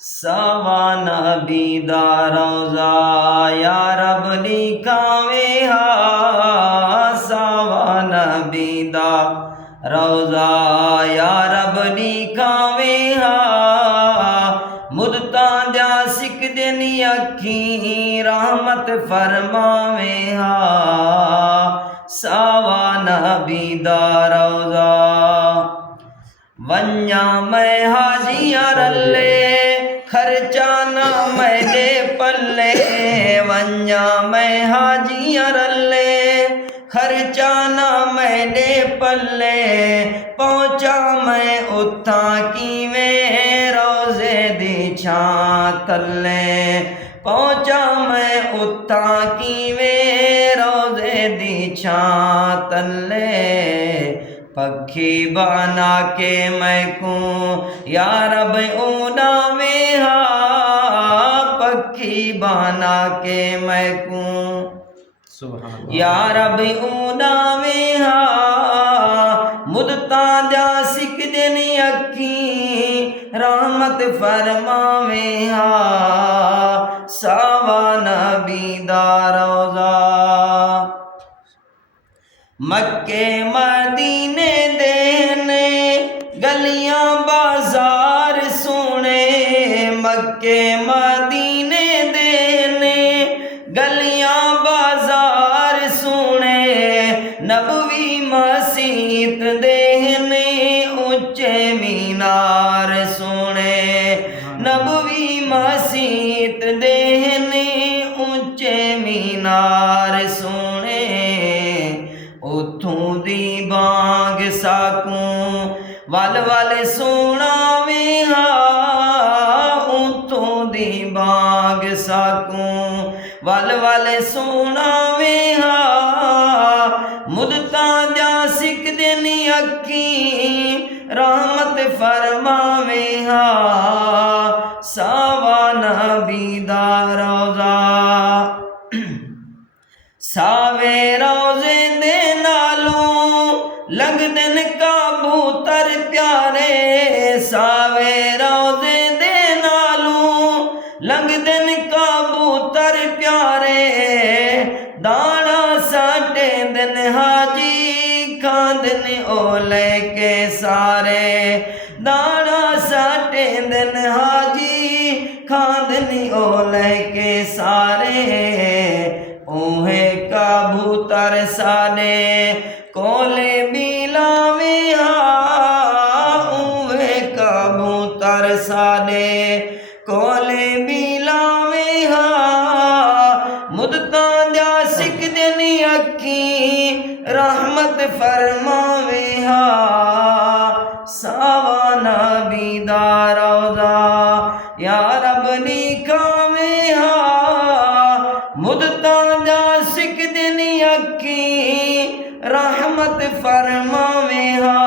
सवा नबी दा रोज़ा या रब लिखावे हा, सवा नबी दा रोज़ा या रब लिखावे हा, मुदता जा सिक दिन अखी रहमत फरमावे हा, सवा नबी दा रोज़ा। वन्या मैं हाजिया रल्ले खर्चा ना मैंने पल्ले, वन्या मैं हाजिया रल्ले खर्चा ना मैंने पल्ले, पहुँचा मैं उठा की में रोज़े दी छां तल्ले, पहुँचा मैं उठा की में रोज़े दी छां तल्ले, पक्षी बना के मैं को या रब उड़ावे हा, पक्षी बना के मैं को या रब उड़ावे हा, मुदता जा सिक दिन अखी रहमत फरमावे हा, सवा नबी दा रोज़ा। मक्के मदीने देने गलियां बाजार सुने, मक्के मदीने देने गलियां बाजार सुने, नबवी मस्जिद देने ऊंचे मीनार सुने, नबवी मस्जिद देने ऊंचे मीनार सुने, उथों दी बांग साकूं वल वल सुनावे हा, उथों दी बांग साकूं वल वल सुनावे हा, मुदता जा सिक दिन अखी रहमत फरमावे हा, सवा नबी दा रोज़ा। सावे रोज़े दे नालों लगदन कबूतर प्यारे, सावे रोज़े दे नालों लगदन कबूतर प्यारे, दाना साटे दिन हाजी खांदन ओले के सारे, दाना साटे दिन हाजी खांदन ओले के सारे, ओहे कबूतर साने कोले बिलावे हा, ओहे कबूतर साने कोले बिलावे हा, मुदता जा सिक दिन अखी रहमत फरमावे हा, सवा नबी दा रोज़ा या रब लिखावे हा, मुदता जा सिक दिन अखी रहमत फरमावे हा,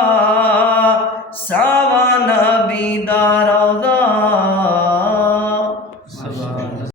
सवा नबी दा